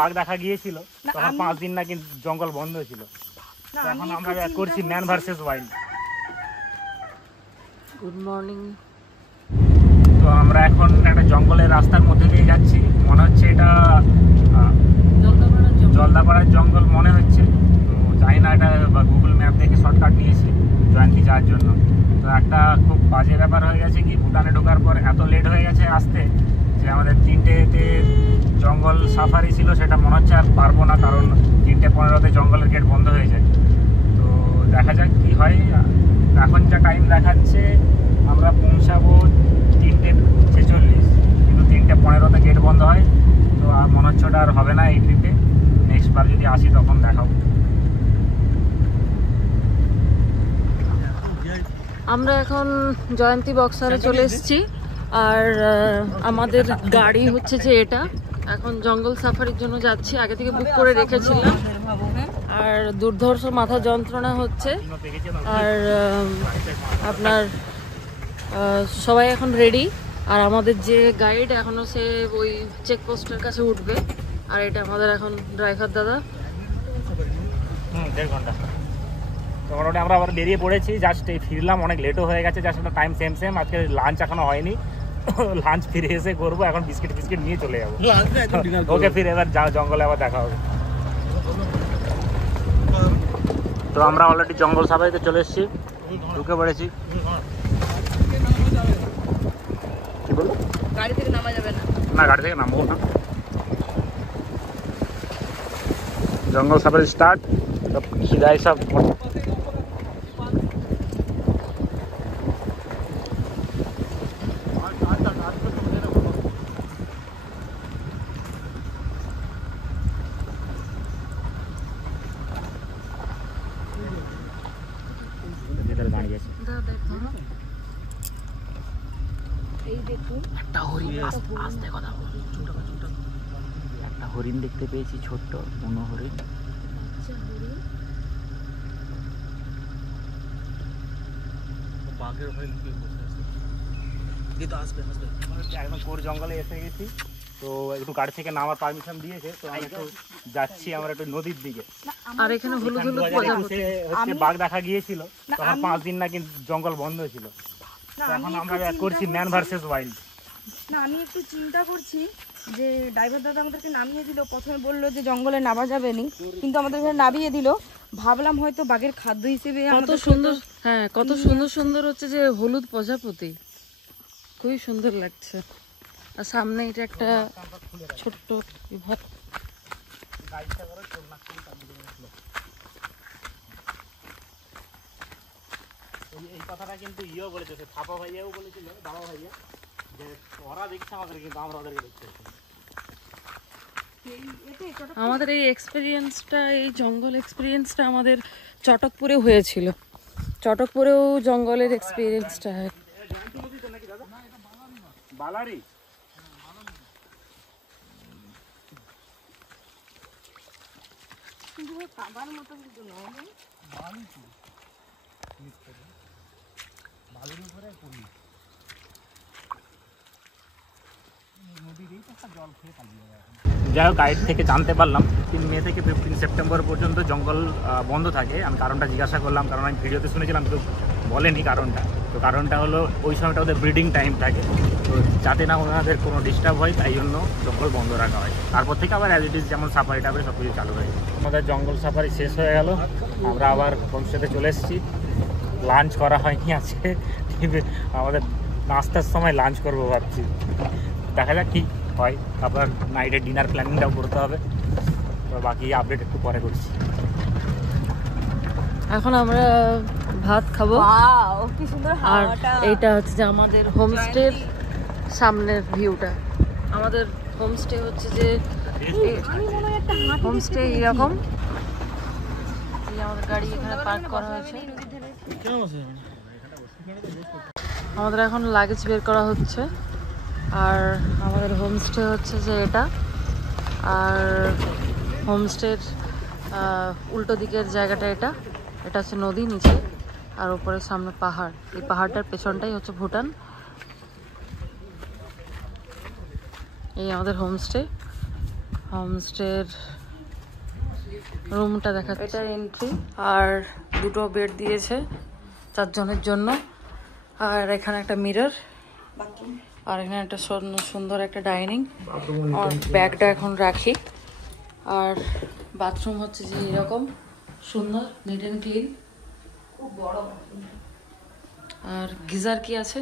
বাঘ দেখা গিয়েছিল তখন 5 দিন নাকি জঙ্গল বন্ধ ছিল। এখন আমরা করছি man versus wild. Good morning. তো আমরা এখন একটা জঙ্গলের রাস্তার মধ্যে দিয়ে যাচ্ছি, মনে হচ্ছে এটা জলদাপাড়ার জঙ্গল মনে হচ্ছে। তো জানি না, এটা গুগল ম্যাপ দেখে শর্টকাট নিয়েছি জয়ন্তী যাওয়ার জন্য। তো একটা খুব বাজে ব্যাপার হয়ে গেছে কি, ভুটানে ঢোকার পর এত লেট হয়ে গেছে আসতে যে আমাদের 3টেতে জঙ্গল সাফারি ছিল, সেটা মনে হচ্ছে আর পারবো না, কারণ 3:15 জঙ্গলের গেট বন্ধ হয়ে যায়। তো দেখা যাক কি হয়। এখন যা টাইম দেখাচ্ছে আমরা পৌঁছাবো 3:46, কিন্তু 3:15 গেট বন্ধ হয়। তো আর মনে হচ্ছে ওটা আর হবে না এই ট্রিপে। নেক্সট বার যদি আসি তখন দেখাবো। আমরা এখন জয়ন্তী বক্সারে চলে এসেছি, আর আমাদের গাড়ি হচ্ছে যে এটা। এখন জঙ্গল সাফারির জন্য যাচ্ছি, আগে থেকে বুক করে রেখেছিলাম। আর দুর্ধর্ষ মাথা যন্ত্রণা হচ্ছে। আর আপনার সবাই এখন রেডি, আর আমাদের যে গাইড এখনো সে ওই চেকপোস্টের কাছে উঠবে। আর এটা আমাদের এখন ড্রাইভার দাদা। 1.5 ঘন্টা তো মোটামুটি আমরা আবার বেরিয়ে পড়েছি। জাস্ট এই ফিরলাম, অনেক লেটও হয়ে গেছে, জাস্ট একটা টাইম সেম। আজকে লাঞ্চ এখনো হয়নি, লাঞ্চ ফিরে এসে করবো। এখন বিস্কিট নিয়ে চলে যাবো। ওকে, ফিরে এবার জঙ্গলে আবার দেখা হবে। তো আমরা অলরেডি জঙ্গল সাফারিতে চলে এসেছি, ঢুকে পড়েছি। কি বলবো, গাড়ি থেকে নামা যাবে না? না, গাড়ি থেকে নামবো না। জঙ্গল সাফারি স্টার্ট। তো সিধা সব একটা হরিণ, আস্তে কথা বল, একটা হরিণ দেখতে পেয়েছি, ছোট্ট কোনো হরিণ। একদম কোর জঙ্গলে এসে গেছি। তো একটু গাড়ি থেকে নামার পারমিশন দিয়েছে, তো আমি একটু যাচ্ছি আমরা একটু নদীর দিকে। আর এখানে হলুদ হচ্ছে বাঘ দেখা গিয়েছিল তখন 5 দিন নাকি জঙ্গল বন্ধ ছিল। এখন আমরা করছি ম্যান ভার্সেস ওয়াইল্ড। না, আমি একটু চিন্তা করছি যে ড্রাইভার দাদা আমাদেরকে নামিয়ে দিল। প্রথমে বললো যে জঙ্গলে নামা যাবে না, কিন্তু আমাদের এখানে নামিয়ে দিল। ভাবলাম হয়তো বাঘের খাদ্য হিসেবে। কত সুন্দর, হ্যাঁ কত সুন্দর সুন্দর হচ্ছে যে হলুদ প্রজাপতি, খুবই সুন্দর লাগছে। আর সামনে এটা একটা ছোট্ট ঘর। এই কথাটা কিন্তু ইয়েও বলেছে, থাপা ভাইয়াও বলেছিল, দাদা ভাইয়া, যে ওরা দেখছে আমাদের, কিন্তু আমরা ওদেরকে দেখতে। আমাদের এই এক্সপিরিয়েন্সটা, এই জঙ্গল এক্সপিরিয়েন্সটা আমাদের চটকপুরে হয়েছিল। চটকপুরেও জঙ্গলের এক্সপিরিয়েন্সটা বালারি খাবার মতো কিন্তু নয়। বালুর উপরে পড়ি, জল খেয়ে পালিয়ে যায়। যাই হোক, গাইড থেকে জানতে পারলাম 3 মে থেকে 15 সেপ্টেম্বর পর্যন্ত জঙ্গল বন্ধ থাকে। আমি কারণটা জিজ্ঞাসা করলাম, কারণ আমি ভিডিওতে শুনেছিলাম, কিন্তু বলেনি কারণটা। তো কারণটা হলো ওই সময়টা ওদের ব্রিডিং টাইম থাকে, তো যাতে না ওনাদের কোনো ডিস্টার্ব হয়, তাই জন্য জঙ্গল বন্ধ রাখা হয়। তারপর থেকে আবার অ্যাজ ইট ইজ যেমন সাফারি টাফারি সব কিছু চালু হয়ে যায়। আমাদের জঙ্গল সাফারি শেষ হয়ে গেল, আমরা আবার হোমস্টেতে চলে এসেছি। লাঞ্চ করা হয়নি আজকে, আমাদের নাস্তার সময় লাঞ্চ করবো ভাবছি। দেখা যাক কি হয়, তারপর নাইটের ডিনার প্ল্যানিংটাও করতে হবে। তো বাকি আপডেট একটু পরে করছি। এখন আমরা ভাত খাবো। কি সুন্দর আর হাওয়াটা। এইটা হচ্ছে যে আমাদের হোমস্টের সামনের ভিউটা। আমাদের হোমস্টে হচ্ছে যে হোমস্টে এরকম। এই আমাদের গাড়ি এখানে পার্ক করা হয়েছে। আমাদের এখন লাগেজ বের করা হচ্ছে। আর আমাদের হোমস্টে হচ্ছে যে এটা, আর হোমস্টের উল্টো দিকের জায়গাটা এটা। এটা হচ্ছে নদী নিচে, আর উপরে সামনে পাহাড়। এই পাহাড়টার পেছনটাই হচ্ছে ভুটান। এই আমাদের হোমস্টের রুমটা দেখাচ্ছে। এটা এন্ট্রি, আর দুটো বেড দিয়েছে 4 জনের জন্য। আর এখানে একটা মিরর, আর এখানে একটা সুন্দর একটা ডাইনিং। আর ব্যাগটা এখন রাখি। আর বাথরুম হচ্ছে যে এরকম সুন্দর, নিট অ্যান্ড ক্লিন, খুব বড়। আর গিজার কি আছে?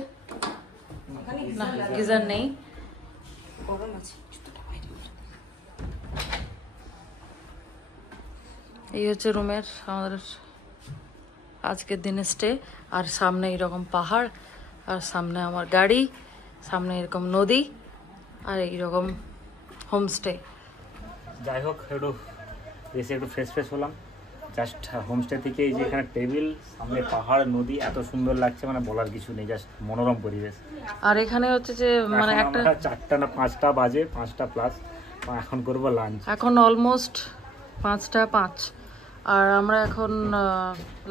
না, গিজার নেই। এই হচ্ছে রুমের আমাদের আজকের দিনের স্টে। আর সামনে এইরকম পাহাড়, আর সামনে আমার গাড়ি, সামনে এরকম নদী, আর এইরকম হোমস্টে। যাই হোক, একটু ফ্রেশ হলাম। জাস্ট হোমস্টে থেকে এই যে এখানে টেবিল, সামনে পাহাড়, নদী, এত সুন্দর লাগছে, মানে বলার কিছু নেই, জাস্ট মনোরম পরিবেশ। আর এখানে হচ্ছে যে মানে একটা 4টা না 5টা বাজে, 5টা প্লাস। এখন করবো লাঞ্চ। এখন অলমোস্ট 5টা 5, আর আমরা এখন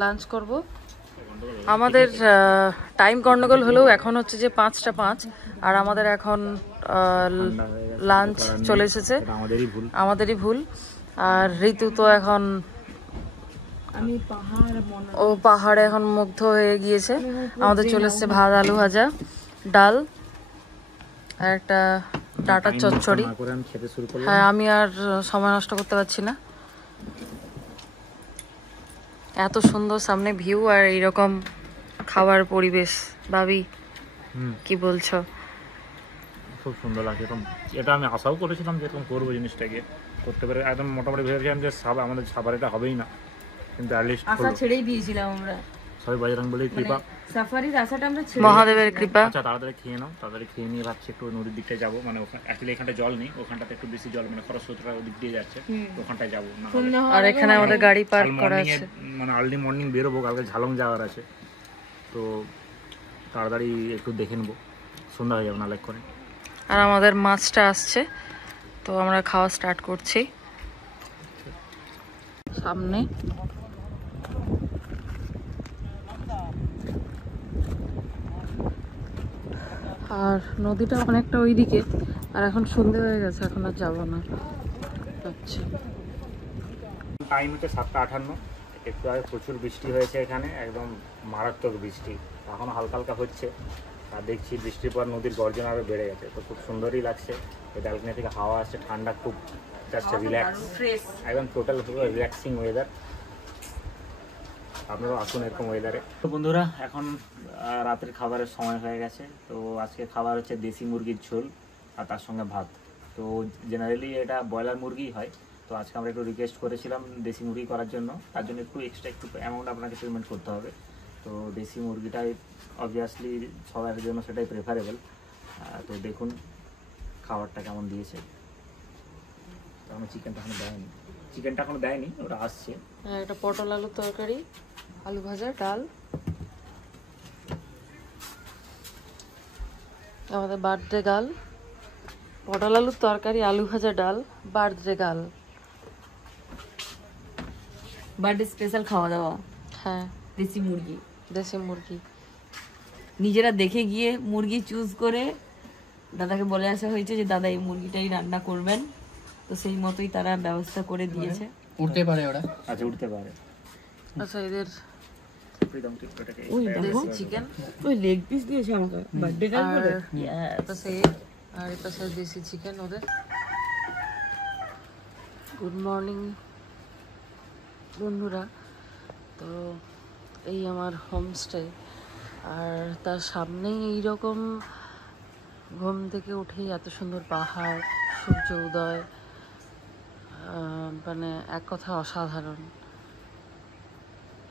লাঞ্চ করব। আমাদের টাইম গন্ডগোল হলেও এখন হচ্ছে যে 5টা 5, আর আমাদের এখন লাঞ্চ চলে এসেছে। আমাদেরই ভুল। আর ঋতু তো এখন পাহাড়ে এখন মুগ্ধ হয়ে গিয়েছে। আমাদের চলে এসছে ভাত, আলু ভাজা, ডাল, আর একটা ডাঁটার চচ্চড়ি। হ্যাঁ, আমি আর সময় নষ্ট করতে পারছি না। এত সুন্দর সামনে ভিউ আর এইরকম খাবার পরিবেশ, ভাবি কি বলছো? খুব সুন্দর লাগছে। এটা আমি আশাও করেছিলাম যে এরকম করবো, জিনিসটাকে করতে পারে। একদম মোটামুটি ভেবেছিলাম যে আমাদের সাফারিটা হবেই না, কিন্তু আশা ছেড়েই দিয়েছিলাম আমরা। সবাই বজরংবলীর কৃপা, সাফারির আশাটা আমরা মহাদেবের কৃপা। আচ্ছা, তাড়াতাড়ি খেয়ে নাও। তাড়াতাড়ি খেয়ে নিয়ে ভাবছি একটু নদীর দিকটায় যাবো। মানে অ্যাকচুয়ালি এখানটা জল নেই, ওখানটাতে একটু বেশি জল, মানে খরস্রোতটা ওই দিক দিয়ে যাচ্ছে, ওখানটায় যাবো না। আর এখানে আমাদের গাড়ি পার্ক করা আছে। মানে আর্লি মর্নিং বেরোবো, কালকে ঝালং যাওয়ার আছে, তো তাড়াতাড়ি একটু দেখে নেবো, সন্ধ্যা হয়ে যাবে না করে। আর আমাদের মাছটা আসছে, তো আমরা খাওয়া স্টার্ট করছি। সামনে আর নদীটা অনেকটা ওইদিকে, আর এখন সন্ধে হয়ে গেছে, এখন আর যাবো না। আচ্ছা, টাইম হচ্ছে 7:58। একটু আগে প্রচুর বৃষ্টি হয়েছে এখানে, একদম মারাত্মক বৃষ্টি। এখনও হালকা হালকা হচ্ছে, আর দেখছি বৃষ্টির পর নদীর গর্জন আরও বেড়ে গেছে। তো খুব সুন্দরই লাগছে। এই ব্যালকনি থেকে হাওয়া আসছে, ঠান্ডা, খুব জাস্ট রিল্যাক্স, একদম টোটাল রিল্যাক্সিং ওয়েদার। আপনারাও আসুন এরকম ওয়েদারে। তো বন্ধুরা, এখন রাতের খাবারের সময় হয়ে গেছে। তো আজকে খাবার হচ্ছে দেশি মুরগির ঝোল, আর তার সঙ্গে ভাত। তো জেনারেলি এটা ব্রয়লার মুরগি হয়, তো আজকে আমরা একটু রিকোয়েস্ট করেছিলাম দেশি মুরগি করার জন্য, তার জন্য একটু অ্যামাউন্ট আপনাকে পেমেন্ট করতে হবে। তো দেশি মুরগিটাই অবভিয়াসলি সবার জন্য সেটাই প্রেফারেবল। তো দেখুন খাবারটা কেমন দিয়েছে। এখনো চিকেনটা এখনো দেয়নি, ওটা আসছে। হ্যাঁ, একটা পটল আলুর তরকারি, আলু ভাজা, ডাল। আমাদের বার্থডে গাল, পটল আলুর তরকারি, আলু ভাজা, ডাল, বার্থডে গাল, বার্থডে স্পেশাল খাওয়া দাওয়া। হ্যাঁ, দেশি মুরগি। দেশি মুরগি নিজেরা দেখে গিয়ে মুরগি চুজ করে দাদাকে বলে আসা হয়েছে যে দাদা এই মুরগিটাই রান্না করবেন, তো সেই মতোই তারা ব্যবস্থা করে দিয়েছে। উঠতে পারে ওরা? আচ্ছা, উঠতে পারে। আচ্ছা, এদের দেশি চিকেন, ওই লেগ পিস দিয়েছে আমাকে বার্থডে গার্ল বলে। আর এটা সেই দেশি চিকেন ওদের। গুড মর্নিং বন্ধুরা। তো এই আমার হোমস্টে, আর তার সামনেই এইরকম ঘুম থেকে উঠেই এত সুন্দর পাহাড়, সূর্য উদয়, মানে এক কথা অসাধারণ,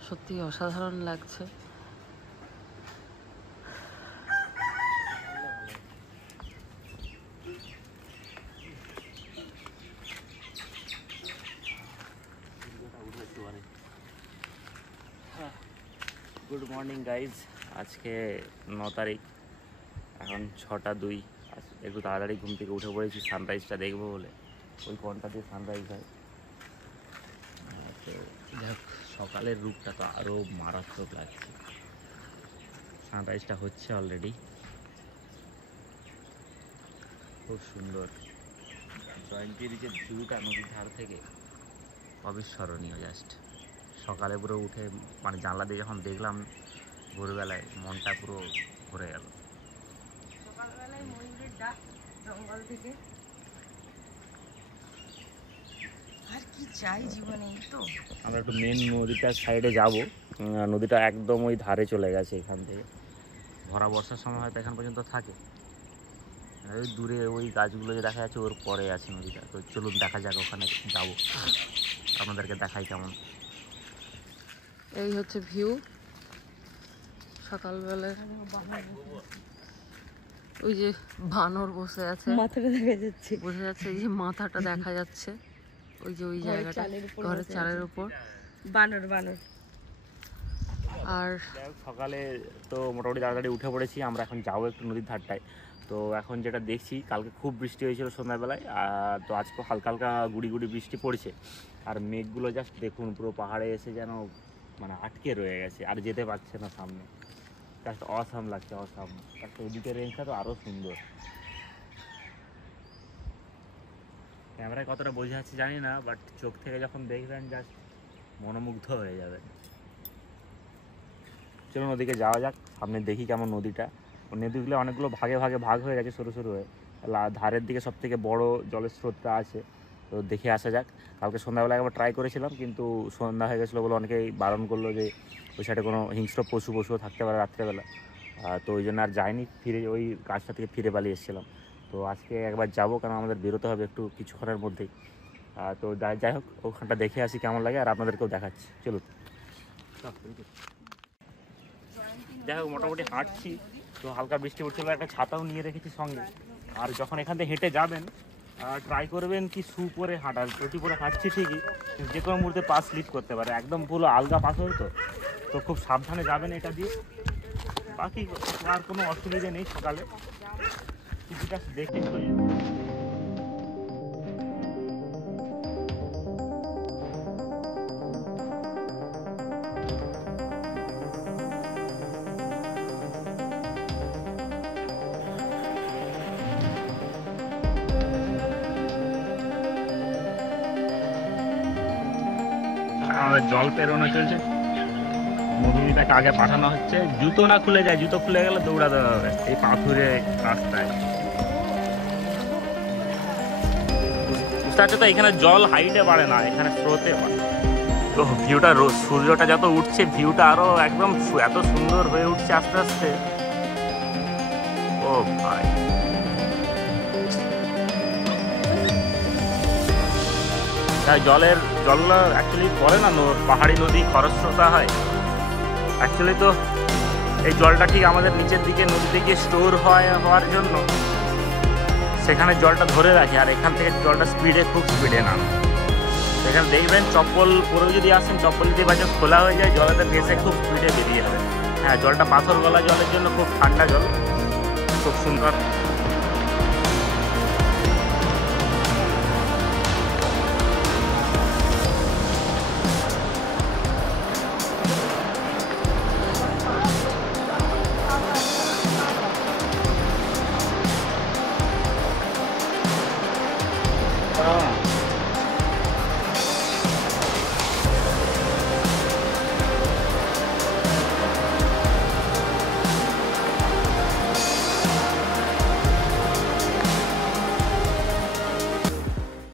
সত্যি অসাধারণ লাগছে। Good morning guys. আজকে 9 তারিখ, এখন 6টা 2। একটু তাড়াতাড়ি ঘুম থেকে উঠে পড়েছি সানরাইজটা দেখবো বলে। ওই কোনটা দিয়ে সানরাইজ হয়। তো যাক, সকালের রূপটা তো আরও মারাত্মক লাগছে। সানরাইজটা হচ্ছে অলরেডি, খুব সুন্দর। জয়ন্তীর যে ভিউটা নদীর ধার থেকে অবিস্মরণীয়। জাস্ট সকালে পুরো উঠে মানে জানলা দিয়ে যখন দেখলাম ভোরবেলায়, মনটা পুরো ভরে গেল। সকালবেলায় ময়ূরের ডাক জঙ্গল থেকে, আর কি চাই জীবনে। তো আমরা একটু মেন নদীটার সাইডে যাব। নদীটা একদম ওই ধারে চলে গেছে এখান থেকে। ভরা বর্ষার সময় হয়তো এখান পর্যন্ত থাকে। ওই দূরে ওই গাছগুলো যে দেখা যাচ্ছে ওর পরে আছে নদীটা। তো চলুন দেখা যাক, ওখানে যাব, আপনাদেরকে দেখাই কেমন। এই হচ্ছে ভিউ সকালবেলায়। ওই যে বানর বসে আছে, মাথাটা দেখা যাচ্ছে, বোঝা যাচ্ছে এই যে মাথাটা দেখা যাচ্ছে, ওই যে ওই জায়গাটা ঘরের চালের উপর বানর বানর। আর সকালে তো মোটামুটি তাড়াতাড়ি উঠে পড়েছি। আমরা এখন যাবো একটু নদীর ধারটায়। তো এখন যেটা দেখছি, কালকে খুব বৃষ্টি হয়েছিল সন্ধ্যাবেলায়, তো আজকে হালকা হালকা গুড়ি গুড়ি বৃষ্টি পড়ছে। আর মেঘগুলো জাস্ট দেখুন, পুরো পাহাড়ে এসে যেন মানে আটকে রয়ে গেছে, আর যেতে পারছে না সামনে। জাস্ট অসাম লাগছে, অসাম। একটা ওদিকে রেঞ্জটা তো আরও সুন্দর। ক্যামেরায় কতটা বোঝা যাচ্ছে জানি না, বাট চোখ থেকে যখন দেখবেন জাস্ট মনোমুগ্ধ হয়ে যাবে। চলুন ওদিকে যাওয়া যাক, সামনে দেখি কেমন নদীটা। নদীগুলো অনেকগুলো ভাগে ভাগে ভাগ হয়ে গেছে, সরু সরু হয়ে। ধারের দিকে সব থেকে বড় জলের স্রোতটা আছে, তো দেখে আসা যাক। কালকে সন্ধ্যাবেলা একবার ট্রাই করেছিলাম, কিন্তু সন্ধ্যা হয়ে গেছিলো বলে অনেকেই বারণ করলো যে ওই সাইডে কোনো হিংস্র পশুও থাকতে পারে রাত্রেবেলা। তো ওই জন্য আর যাইনি, ফিরে ওই গাছটা থেকে ফিরে পালিয়ে এসেছিলাম। তো আজকে একবার যাবো, কারণ আমাদের বেরোতে হবে একটু কিছুক্ষণের মধ্যেই। তো যাই হোক, ওখানটা দেখে আসি কেমন লাগে, আর আপনাদেরকেও দেখাচ্ছি। চলুন। যাই হোক, মোটামুটি হাঁটছি, তো হালকা বৃষ্টি পড়ছিল, একটা ছাতাও নিয়ে রেখেছি সঙ্গে। আর যখন এখান থেকে হেঁটে যাবেন, ট্রাই করবেন কি শু পরে হাঁটার। চটি পরে হাঁটছি ঠিকই, কিন্তু যে কোনো মুহূর্তে পা স্লিপ করতে পারে, একদম পুরো আলগা পাথর। তো খুব সাবধানে যাবেন এটা দিয়ে। বাকি আর কোনো অসুবিধা নেই। সকালে কিছুটা দেখে চলে যাবে। আমাদের জল পেরোনো চলছে, নদীটাকে আগে পাঠানো হচ্ছে। জুতো না খুলে যায়, জুতো খুলে গেলে দৌড়াতে হবে এই পাথুরে রাস্তায়। বুঝতে পারছো তো, এখানে জল হাইটে বাড়ে না, এখানে স্রোতে বাড়ে। তো ভিউটা, সূর্যটা যত উঠছে, ভিউটা আরো একদম এত সুন্দর হয়ে উঠছে আস্তে আস্তে। ও ভাই, জলগুলো অ্যাকচুয়ালি পরে না, পাহাড়ি নদী খরস্রোতা হয়। অ্যাকচুয়ালি তো এই জলটা ঠিক আমাদের নিচের দিকে নদীতে গিয়ে স্টোর হওয়ার জন্য সেখানে জলটা ধরে রাখে, আর এখান থেকে জলটা খুব স্পিডে নামে। সেখানে দেখবেন চপ্পল পরেও যদি আসেন, চপ্পল যদি বাজে খোলা হয়ে যায়, জলেতে ভেসে খুব স্পিডে বেরিয়ে যাবে। হ্যাঁ, জলটা পাথর গলা জলের জন্য খুব ঠান্ডা জল, খুব সুন্দর।